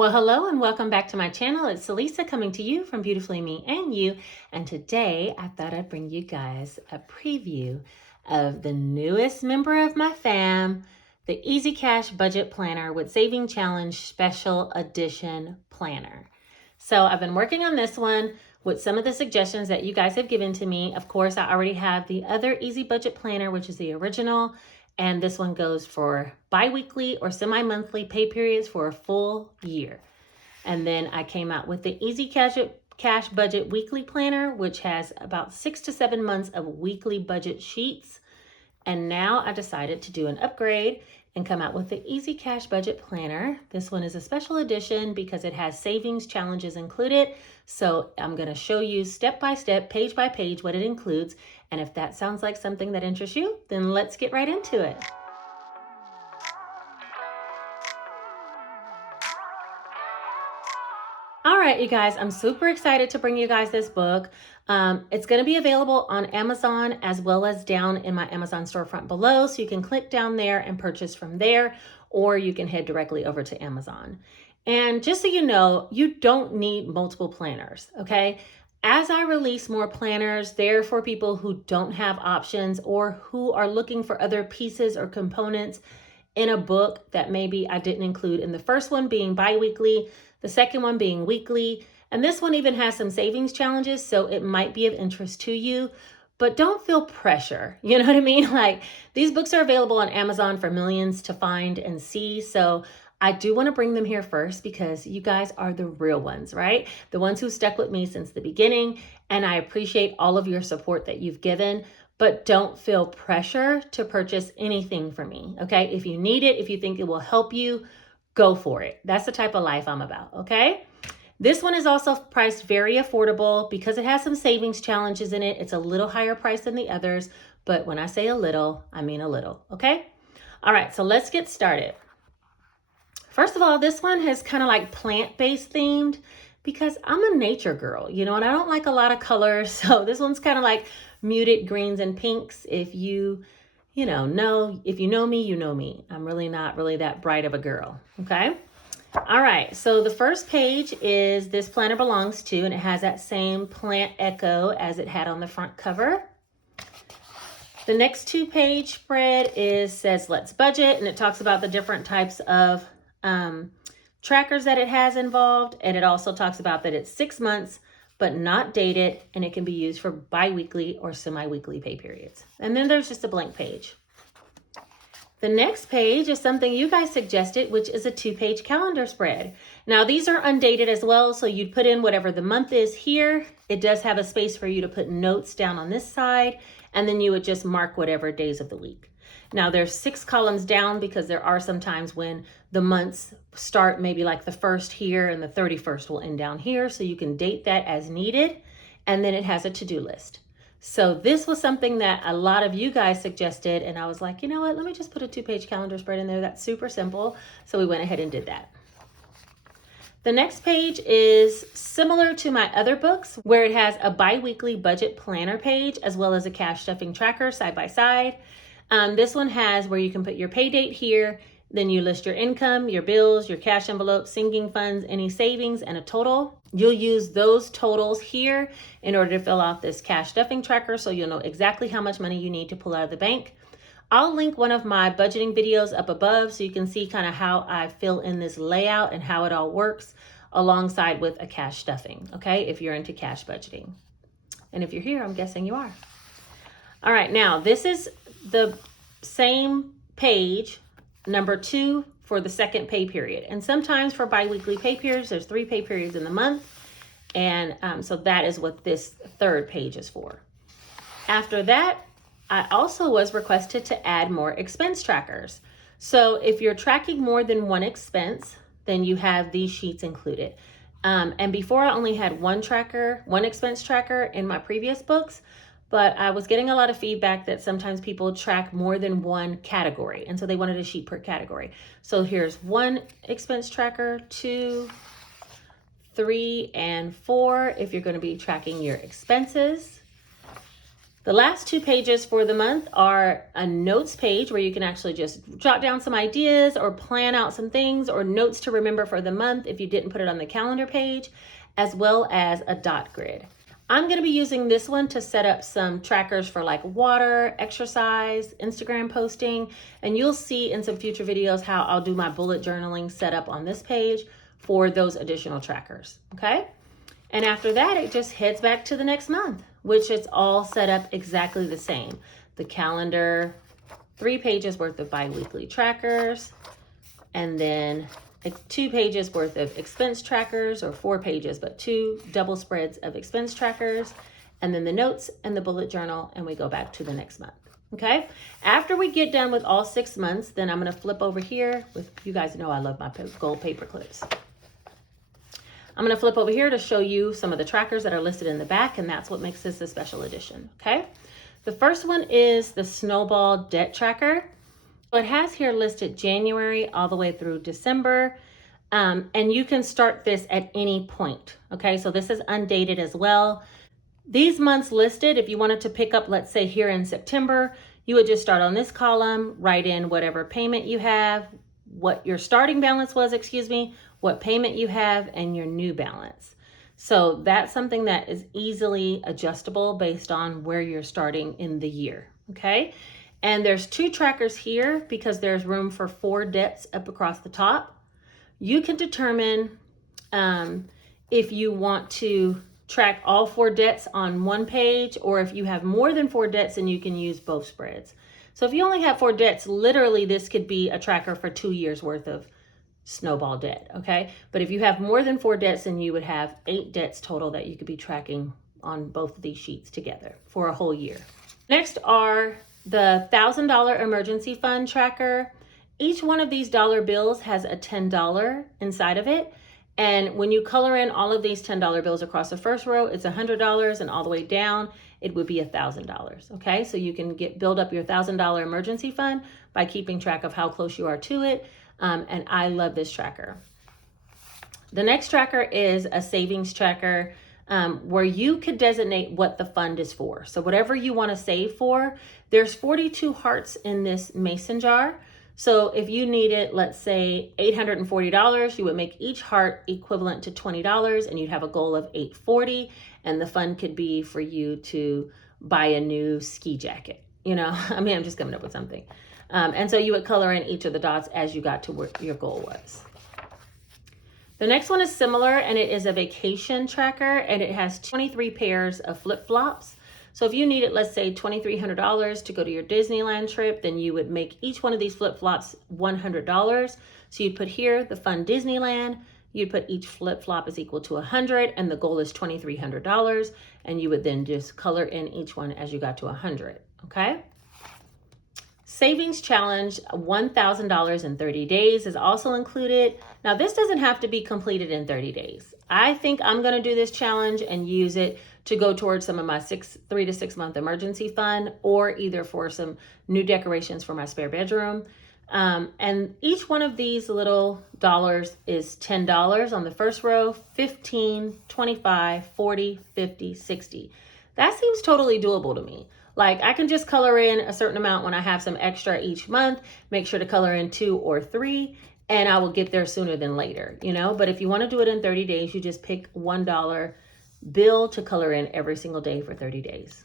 Well, hello and welcome back to my channel. It's Celisa coming to you from Beautifully Me and You. And today I thought I'd bring you guys a preview of the newest member of my fam, the Easy Cash Budget Planner with Saving Challenge Special Edition Planner. So I've been working on this one with some of the suggestions that you guys have given to me. Of course, I already have the other Easy Budget Planner, which is the original. And this one goes for bi-weekly or semi-monthly pay periods for a full year. And then I came out with the Easy Cash Budget Weekly Planner, which has about 6 to 7 months of weekly budget sheets. And now I decided to do an upgrade and come out with the Easy Cash Budget Planner. This one is a special edition because it has savings challenges included. So I'm going to show you step by step, page by page, what it includes. And if that sounds like something that interests you, then let's get right into it. All right, you guys, I'm super excited to bring you guys this book. It's going to be available on Amazon as well as down in my Amazon storefront below. So you can click down there and purchase from there, or you can head directly over to Amazon. And just so you know, you don't need multiple planners, okay? As I release more planners, they're for people who don't have options or who are looking for other pieces or components in a book that maybe I didn't include in the first one being bi-weekly, the second one being weekly, and this one even has some savings challenges, so it might be of interest to you, but don't feel pressure. You know what I mean? Like, these books are available on Amazon for millions to find and see, so I do want to bring them here first because you guys are the real ones, right? The ones who stuck with me since the beginning, and I appreciate all of your support that you've given, but don't feel pressure to purchase anything from me, okay? If you need it, if you think it will help you, go for it. That's the type of life I'm about, okay? This one is also priced very affordable because it has some savings challenges in it. It's a little higher price than the others, but when I say a little, I mean a little, okay? All right, so let's get started. First of all, this one has kind of like plant-based themed because I'm a nature girl, you know, and I don't like a lot of colors. So this one's kind of like muted greens and pinks. If you if you know me, you know me. I'm really not really that bright of a girl, okay? All right, so the first page is This Planner Belongs To, and it has that same plant echo as it had on the front cover. The next 2-page spread says Let's Budget, and it talks about the different types of trackers that it has involved, and it also talks about that it's 6 months but not dated, and it can be used for bi-weekly or semi-weekly pay periods. And then there's just a blank page. The next page is something you guys suggested, which is a 2-page calendar spread. Now these are undated as well, so you'd put in whatever the month is here. It does have a space for you to put notes down on this side, and then you would just mark whatever days of the week. Now there's 6 columns down because there are some times when the months start maybe like the 1st here and the 31st will end down here. So you can date that as needed. And then it has a to-do list. So this was something that a lot of you guys suggested. And I was like, you know what, let me just put a 2-page calendar spread in there. That's super simple. So we went ahead and did that. The next page is similar to my other books where it has a bi-weekly budget planner page as well as a cash stuffing tracker side by side. This one has where you can put your pay date here, then you list your income, your bills, your cash envelope, sinking funds, any savings, and a total. You'll use those totals here in order to fill out this cash stuffing tracker so you'll know exactly how much money you need to pull out of the bank. I'll link one of my budgeting videos up above so you can see kind of how I fill in this layout and how it all works alongside with a cash stuffing, okay, if you're into cash budgeting. And if you're here, I'm guessing you are. All right, now this is the same page, number 2 for the second pay period. And sometimes for bi-weekly pay periods, there's 3 pay periods in the month. And so that is what this 3rd page is for. After that, I also was requested to add more expense trackers. So if you're tracking more than one expense, then you have these sheets included. And before I only had one expense tracker in my previous books, but I was getting a lot of feedback that sometimes people track more than one category. And so they wanted a sheet per category. So here's 1 expense tracker, 2, 3, and 4 if you're going to be tracking your expenses. The last 2 pages for the month are a notes page where you can actually just jot down some ideas or plan out some things or notes to remember for the month if you didn't put it on the calendar page, as well as a dot grid. I'm going to be using this one to set up some trackers for like water, exercise, Instagram posting, and you'll see in some future videos how I'll do my bullet journaling setup on this page for those additional trackers, okay? And after that, it just heads back to the next month, which it's all set up exactly the same. The calendar, 3 pages worth of bi-weekly trackers, and then 2 pages worth of expense trackers, or 4 pages, but 2 double spreads of expense trackers, and then the notes and the bullet journal, and we go back to the next month. Okay, after we get done with all 6 months, then I'm going to flip over here with, you guys know I love my gold paper clips. I'm going to flip over here to show you some of the trackers that are listed in the back, and that's what makes this a special edition, okay? The first one is the Snowball Debt Tracker. So it has here listed January all the way through December, and you can start this at any point, okay? So this is undated as well. These months listed, if you wanted to pick up, let's say here in September, you would just start on this column, write in whatever payment you have, what your starting balance was, what payment you have, and your new balance. So that's something that is easily adjustable based on where you're starting in the year, okay? And there's 2 trackers here because there's room for 4 debts up across the top. You can determine if you want to track all 4 debts on one page, or if you have more than 4 debts, and you can use both spreads. So if you only have 4 debts, literally this could be a tracker for 2 years worth of snowball debt, okay? But if you have more than 4 debts, then you would have 8 debts total that you could be tracking on both of these sheets together for a whole year. Next are the $1,000 emergency fund tracker. Each one of these dollar bills has a $10 inside of it. And when you color in all of these $10 bills across the first row, it's $100, and all the way down, it would be $1,000, okay? So you can build up your $1,000 emergency fund by keeping track of how close you are to it. And I love this tracker. The next tracker is a savings tracker where you could designate what the fund is for. So whatever you want to save for, there's 42 hearts in this mason jar. So if you needed, let's say $840, you would make each heart equivalent to $20, and you'd have a goal of $840, and the fund could be for you to buy a new ski jacket. You know, I mean, I'm just coming up with something. And so you would color in each of the dots as you got to where your goal was. The next one is similar, and it is a vacation tracker, and it has 23 pairs of flip-flops. So if you needed, let's say $2,300 to go to your Disneyland trip, then you would make each one of these flip-flops $100. So you'd put here the fund Disneyland, you'd put each flip-flop is equal to 100, and the goal is $2,300, and you would then just color in each one as you got to 100, okay? Savings challenge, $1,000 in 30 days is also included. Now this doesn't have to be completed in 30 days. I think I'm gonna do this challenge and use it to go towards some of my 3 to 6 month emergency fund, or either for some new decorations for my spare bedroom. And each one of these little dollars is $10 on the first row, 15, 25, 40, 50, 60. That seems totally doable to me. Like I can just color in a certain amount when I have some extra each month, make sure to color in 2 or 3, and I will get there sooner than later, you know? But if you want to do it in 30 days, you just pick $1 bill to color in every single day for 30 days.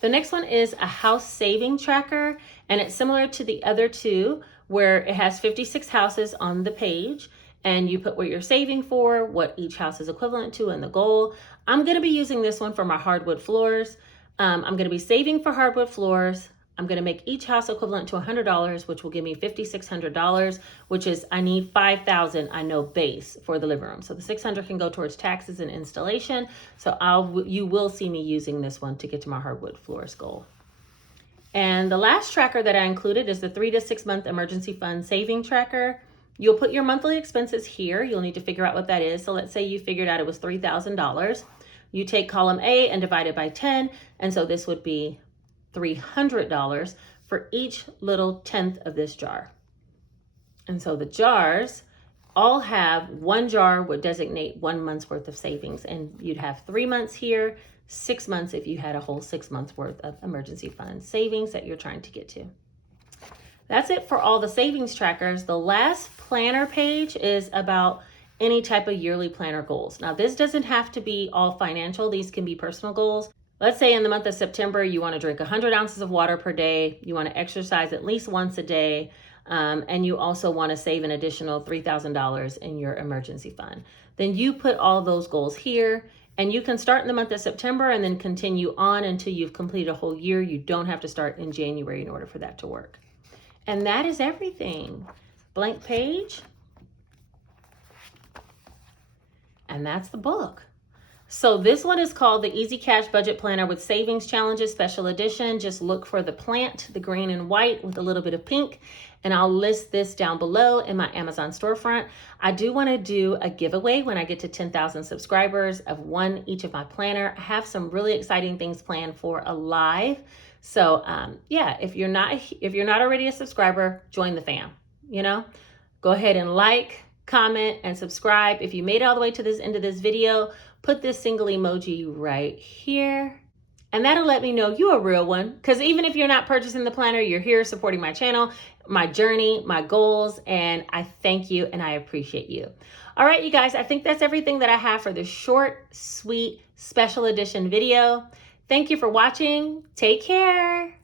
The next one is a house saving tracker, and it's similar to the other 2 where it has 56 houses on the page, and you put what you're saving for, what each house is equivalent to, and the goal. I'm going to be using this one for my hardwood floors. I'm going to be saving for hardwood floors. I'm going to make each house equivalent to $100, which will give me $5,600, which is, I need $5,000, I know, base for the living room. So the $600 can go towards taxes and installation. So you will see me using this one to get to my hardwood floors goal. And the last tracker that I included is the 3 to 6 month emergency fund saving tracker. You'll put your monthly expenses here. You'll need to figure out what that is. So let's say you figured out it was $3,000. You take column A and divide it by 10. And so this would be $300 for each little tenth of this jar. And so the jars all have, one jar would designate 1 month's worth of savings, and you'd have 3 months here, 6 months if you had a whole 6 months worth of emergency fund savings that you're trying to get to. That's it for all the savings trackers. The last planner page is about any type of yearly planner goals. Now, this doesn't have to be all financial. These can be personal goals. Let's say in the month of September, you want to drink 100 ounces of water per day. You want to exercise at least once a day. And you also want to save an additional $3,000 in your emergency fund. Then you put all those goals here, and you can start in the month of September and then continue on until you've completed a whole year. You don't have to start in January in order for that to work. And that is everything. Blank page. And that's the book. So this one is called the Easy Cash Budget Planner with Savings Challenges Special Edition. Just look for the plant, the green and white with a little bit of pink. And I'll list this down below in my Amazon storefront. I do want to do a giveaway when I get to 10,000 subscribers of one each of my planner. I have some really exciting things planned for a live. So yeah, if you're not already a subscriber, join the fam. Go ahead and like, comment, and subscribe. If you made it all the way to this end of this video, put this single emoji right here. And that'll let me know you're a real one. Because even if you're not purchasing the planner, you're here supporting my channel, my journey, my goals, and I thank you and I appreciate you. All right, you guys, I think that's everything that I have for this short, sweet, special edition video. Thank you for watching. Take care.